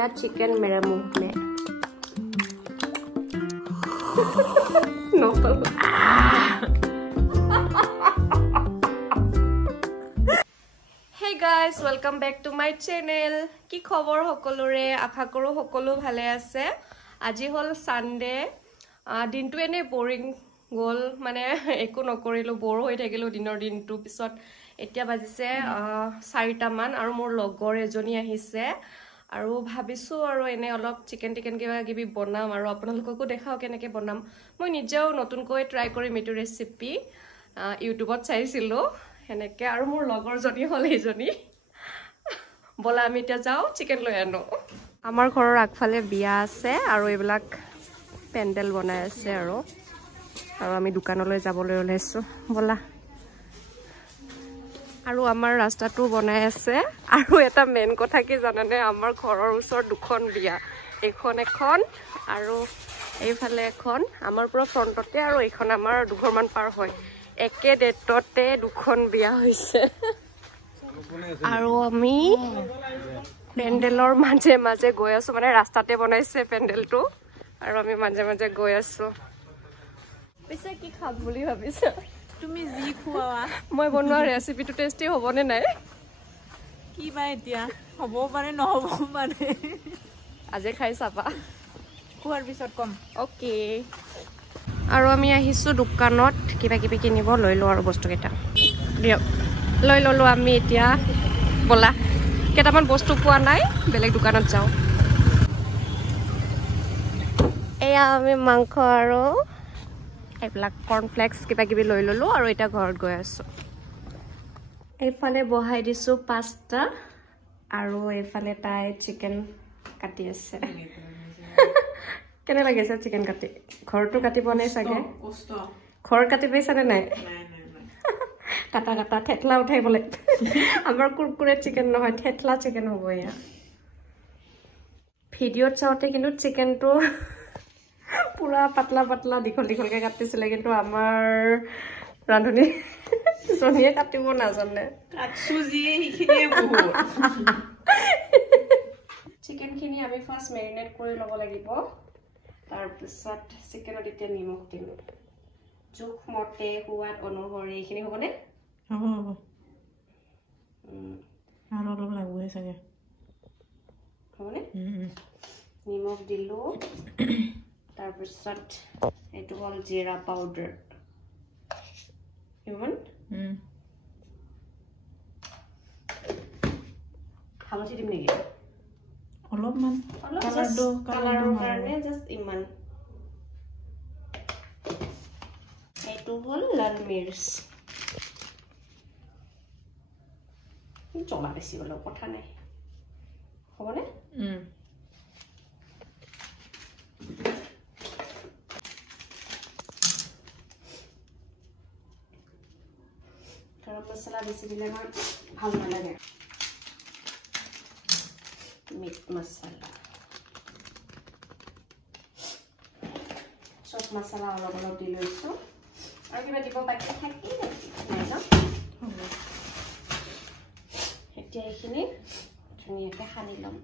गया चिकन मेरे मुंह में। No. Hey guys, welcome back to my channel. কি খবৰ সকলোৰে? আশা কৰো সকলো ভালে আছে। আজি হল সানডে। দিনটো এনে বোৰিং গল, মানে একো নকৰিলো, বৰ হৈ থাকিলো দিনৰ দিনটো। পিছত এতিয়া বাজিছে 4টা মান আৰু মোৰ লগৰ এজনী আহিছে আৰু ভাবিছো আৰু এনে অলপ চিকেন কিবা কিবি বনাম আৰু আপোনালোককো দেখাও কেনেকৈ বনাম। মই নিজেও নতুনকৈ ট্ৰাই কৰিম এইটো ৰেচিপি, ইউটিউবত চাইছিলো সেনেকৈ। আৰু মোৰ লগৰজনী হ'ল এইজনী। বলা আমি এতিয়া যাওঁ চিকেন লৈ আনো। আমাৰ ঘৰৰ আগফালে বিয়া আছে আৰু এইবিলাক পেণ্ডেল বনাই আছে আৰু আমি দোকানলৈ যাবলৈ ওলাইছো। বলা। আৰু আমাৰ ৰাস্তাটো বনাই আছে। আৰু এটা মেইন কথা কি জানানে, আমাৰ ঘৰৰ ওচৰত দুখন বিয়া, এখন আৰু এইফালে এখন, আমাৰ পুৰা ফ্ৰণ্টতে, আৰু এইখন আমাৰ দুঘৰমান পাৰ হয়। একে ডেটতে দুখন বিয়া হৈছে। আৰু আমি পেণ্ডেলৰ মাজে মাজে গৈ আছো, মানে ৰাস্তাতে বনাইছে পেণ্ডেলটো আৰু আমি মাজে মাজে গৈ আছো। পিছে কি খাম বুলি ভাবিছা তুমি? যি খোৱা মই বনোৱা ৰেচিপিটো টেষ্টি হ'বনে নাই কি বা এতিয়া হ'ব পাৰে নহ'ব পাৰে, আজি খাই চাবা, খোৱাৰ পিছত কম। অ'কে। আৰু আমি আহিছো দোকানত কিবা কিবি কিনিব। লৈ লওঁ আৰু বস্তুকেইটা দিয়ক। লৈ ল'লো আমি এতিয়া। ব'লা, কেইটামান বস্তু পোৱা নাই, বেলেগ দোকানত যাওঁ। এয়া আমি মাংস আৰু এইবিলাক কৰ্ণফ্লেক্স কিবা কিবি লৈ ল'লো আৰু এতিয়া ঘৰত গৈ আছো। এইফালে বহাই দিছো পাস্তা আৰু এইফালে তাই চিকেন কাটি আছে। কেনে লাগিছে চিকেন কাটি? ঘৰটো কাটিব নাই চাগে? ঘৰত কাটি পাইছানে নাই? কাটা কাটা থেতলা উঠাই বোলে। আমাৰ কুৰকুৰে চিকেন নহয়, থেতলা চিকেন হ'ব এয়া। ভিডিঅ'ত চাওঁতে কিন্তু চিকেনটো পুৰা পাতলা পাতলা দীঘল দীঘলকে কাটিছিলে, কিন্তু আমাৰ ৰান্ধনী জনীয়ে কাটিব নাজানে। চিকেনখিনি আমি ফাৰ্ষ্ট মেৰিনেট কৰি ল'ব লাগিব। তাৰপিছত চিকেনত এতিয়া নিমখ দিম, জোখমতে, সোৱাদ অনুসৰি। এইখিনি হ'বনে? হ'ব হ'ব, আৰু অলপ লাগবই চাগে। হ'বনে? নিমখ দিলোঁ। তাৰপিছত এইটো হ'ল জিৰা পাউডাৰ। ইমান হালধি দিম নেকি? অলপমান কালাৰৰ কাৰণে জাষ্ট ইমান। এইটো হ'ল লাল মিৰ্চ। জ্বলা বেছি হ'লেও কথা নাই, হ'বনে? গৰম মছলা বেছি দিলে মই ভাল নালাগে। মিট মছলা, চব মছলা অলপ অলপ দি লৈছোঁ। আৰু কিবা দিব বাকী থাকি নাই ন? এতিয়া এইখিনি ধুনীয়াকৈ সানি ল'ম।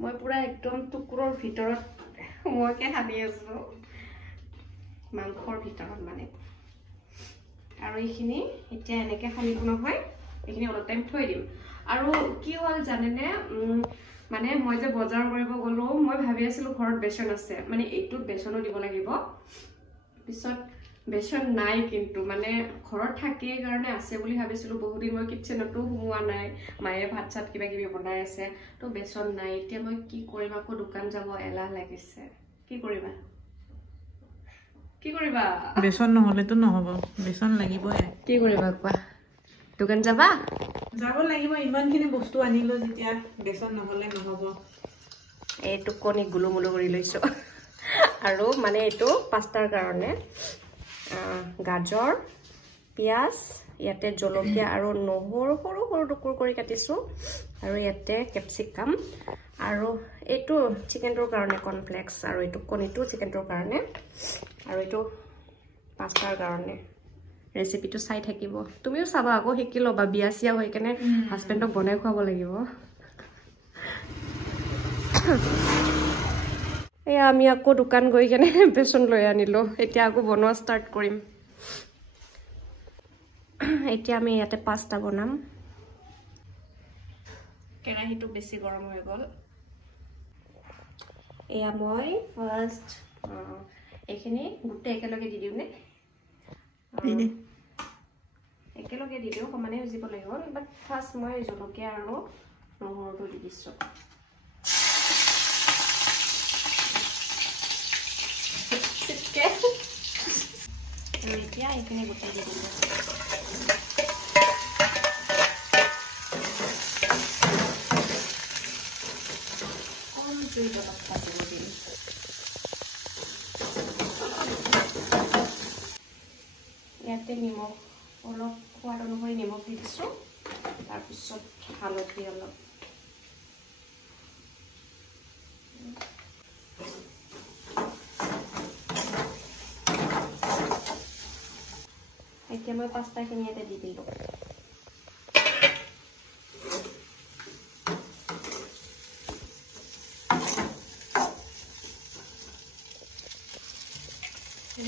মই পুৰা একদম টুকুৰৰ ভিতৰত মইকে সানি আছো, মাংসৰ ভিতৰত মানে। আৰু এইখিনি এতিয়া এনেকৈ সানিব নহয়, এইখিনি অলপ টাইম থৈ দিম। আৰু কি হ'ল জানেনে, মানে মই যে বজাৰ কৰিব গ'লো, মই ভাবি আছিলো ঘৰত বেচন আছে, মানে এইটোত বেচনো দিব লাগিব। পিছত বেচন নাই, কিন্তু মানে ঘৰত থাকেই কাৰণে আছে বুলি ভাবিছিলো। বহুদিন মই কিটচেনতো সোমোৱা নাই, মায়ে ভাত চাত কিবা কিবি বনাই আছে, তো বেচন নাই। এতিয়া মই কি কৰিম, আকৌ দোকান যাব এলাহ লাগিছে। কি কৰিবা? কি কৰিবা? বেচন নহ'লেতো নহ'ব, বেচন লাগিবই। কি কৰিবা কোৱা? দোকান যাবা? যাব লাগিব, ইমানখিনি বস্তু আনিলো যেতিয়া, বেচন নহ'লে নহ'ব। এইটো কণী গুলুমুলু কৰি লৈছো। আৰু মানে এইটো পাস্তাৰ কাৰণে গাজৰ, পিঁয়াজ, ইয়াতে জলকীয়া আৰু নহৰু সৰু সৰু টুকুৰ কৰি কাটিছো, আৰু ইয়াতে কেপচিকাম, আৰু এইটো চিকেনটোৰ কাৰণে কৰ্ণফ্লেক্স, আৰু এইটো কণীটো চিকেনটোৰ কাৰণে, আৰু এইটো পাস্তাৰ কাৰণে। ৰেচিপিটো চাই থাকিব তুমিও চাবা আকৌ শিকি ল'বা বিয়া চিয়া হৈ কেনে হাজবেণ্ডক বনাই খুৱাব লাগিব এয়া আমি আকৌ দোকান গৈ কেনে বেচন লৈ আনিলো এতিয়া আকৌ বনোৱা ষ্টাৰ্ট কৰিম এতিয়া আমি ইয়াতে পাস্তা বনাম কেৰাহীটো বেছি গৰম হৈ গ'ল এয়া মই ফাৰ্ষ্ট এইখিনি গোটেই একেলগে দি দিওঁ নে একেলগে দি দিওঁ সমানে সিজিব লাগিব বাট ফাৰ্ষ্ট মই জলকীয়া আৰু নহৰুটো দি দিছোঁ এতিয়া এইখিনি গোটেই দি দিলোঁ ইয়াতে নিমখ অলপ সোৱাদ অনুসৰি নিমখ দি দিছোঁ তাৰপিছত হালধি অলপ এতিয়া মই পাস্তাখিনি ইয়াতে দি দিলোঁ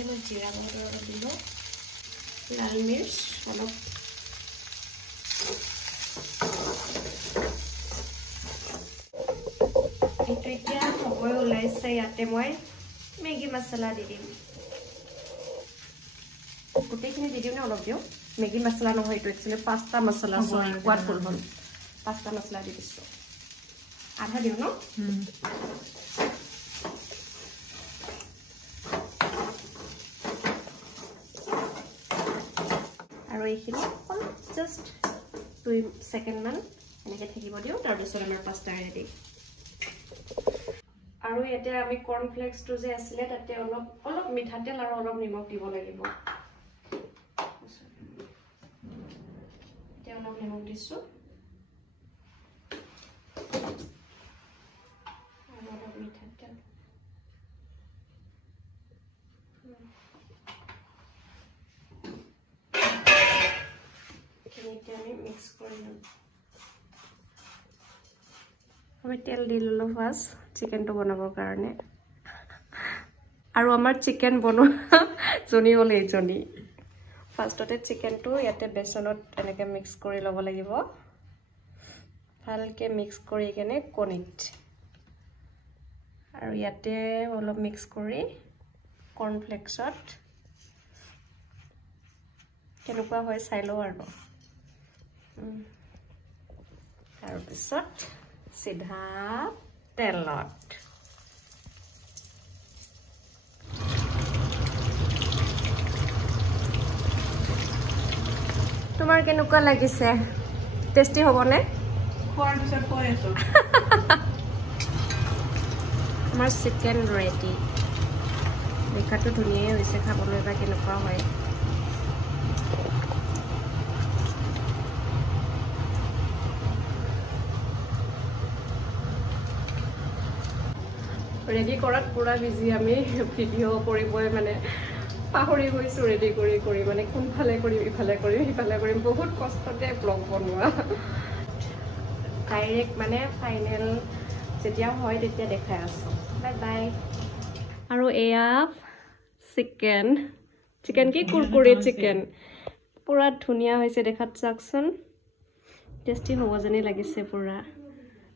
মই জিৰা পাউডাৰ অলপ দিলোঁ লাল মিৰ্চ অলপ এইটো এতিয়া সময় ওলাইছে ইয়াতে মই মেগী মছলা দি দিম গোটেইখিনি দি দিওঁ নে অলপ দিওঁ মেগী মছলা নহয় এইটো একচুৱেলি পাস্তা মছলা সোৱাদ ফুল হ'ল পাস্তা মছলা দি দিছোঁ আধা দিওঁ ন আৰু এইখিনি জাষ্ট 2 ছেকেণ্ডমান এনেকৈ থাকিব দিওঁ তাৰপিছত আমাৰ পাস্তা ৰেডি আৰু ইয়াতে আমি কৰ্ণফ্লেক্সটো যে আছিলে তাতে অলপ অলপ মিঠাতেল আৰু অলপ নিমখ দিব লাগিব এতিয়া অলপ নিমখ দিছোঁ আৰু অলপ মিঠাতেল এতিয়া আমি মিক্স কৰি ল'ম আমি তেল দি ল'লোঁ ফাৰ্ষ্ট চিকেনটো বনাবৰ কাৰণে আৰু আমাৰ চিকেন বনোৱা জনী হ'ল এইজনী ফাৰ্ষ্টতে চিকেনটো ইয়াতে বেচনত এনেকৈ মিক্স কৰি ল'ব লাগিব ভালকৈ মিক্স কৰি কেনে কণীত আৰু ইয়াতে অলপ মিক্স কৰি কৰ্ণফ্লেক্সত কেনেকুৱা হয় চাই লওঁ আৰু তাৰপিছত চিধা তেলত তোমাৰ কেনেকুৱা লাগিছে টেষ্টি হ'বনে খোৱাৰ পিছত কৈ আছো আমাৰ চিকেন ৰেডি দেখাটো ধুনীয়াই হৈছে খাবলৈ বা কেনেকুৱা হয় ৰেডি কৰাত পুৰা বিজি আমি ভিডিঅ' কৰিবই মানে পাহৰি গৈছোঁ ৰেডি কৰি মানে কোনফালে কৰিম ইফালে কৰিম সিফালে কৰিম বহুত কষ্টতে ব্লগ বনোৱা ডাইৰেক্ট মানে ফাইনেল যেতিয়া হয় তেতিয়া দেখাই আছোঁ বাই বাই আৰু এয়া চিকেন কি কুৰকুৰি চিকেন পুৰা ধুনীয়া হৈছে দেখাত চাওকচোন টেষ্টি হ'ব যেনেই লাগিছে পুৰা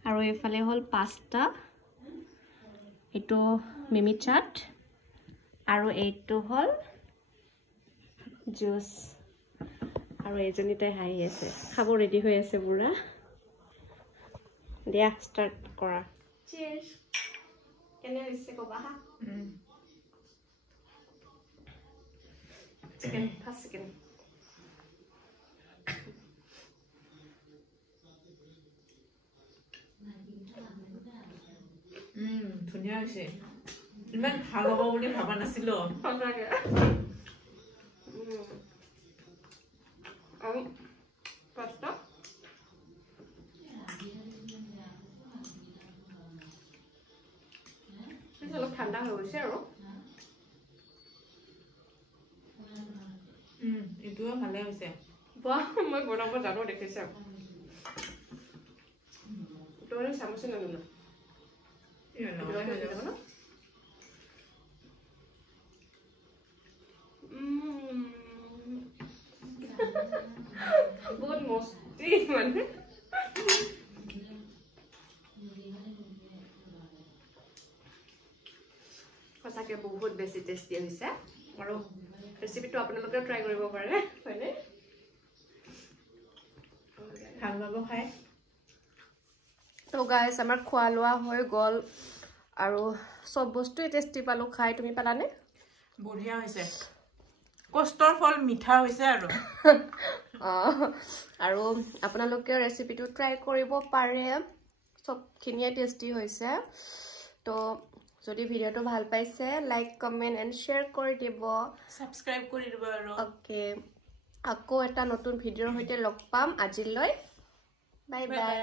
আৰু এইফালে হ'ল পাস্তা এইটো মিমি চাট আৰু এইটো হ'ল জুচ আৰু এইজনীতে হাঁহি আছে খাব ৰেডি হৈ আছে পুৰা দিয়া ষ্টাৰ্ট কৰা চিয়েৰ্ছ কেনে হৈছে ক'বা হা চিকেন ফাৰ্ষ্ট চিকেন ধুনীয়া হৈছে ইমান ভাল হ'ব বুলি ভাবা নাছিলো সঁচাকে আৰু পাস্তা অলপ ঠাণ্ডা হৈ গৈছে আৰু এইটোও ভালে হৈছে বাহ মই বনাব জানো দেখিছা তোৰে চামুচে নানো বহুত মস্তি মানে সঁচাকে বহুত বেছি টেষ্টি হৈছে আৰু ৰেচিপিটো আপোনালোকেও ট্ৰাই কৰিব পাৰে হয়নে ভাল পাব খাই তো গাইজ আমাৰ খোৱা লোৱা হৈ গ'ল আৰু চব বস্তুৱে টেষ্টি পালো খাই তুমি পালানে বঢ়িয়া হৈছে কষ্টৰ ফল মিঠা হৈছে আৰু আপোনালোকে ৰেচিপিটো ট্ৰাই কৰিব পাৰে চবখিনিয়ে টেষ্টি হৈছে তো যদি ভিডিঅ'টো ভাল পাইছে লাইক কমেণ্ট এণ্ড শ্বেয়াৰ কৰি দিব সাবস্ক্ৰাইব কৰি দিব আৰু অ'কে আকৌ এটা নতুন ভিডিঅ'ৰ সৈতে লগ পাম আজিলৈ বাই বাই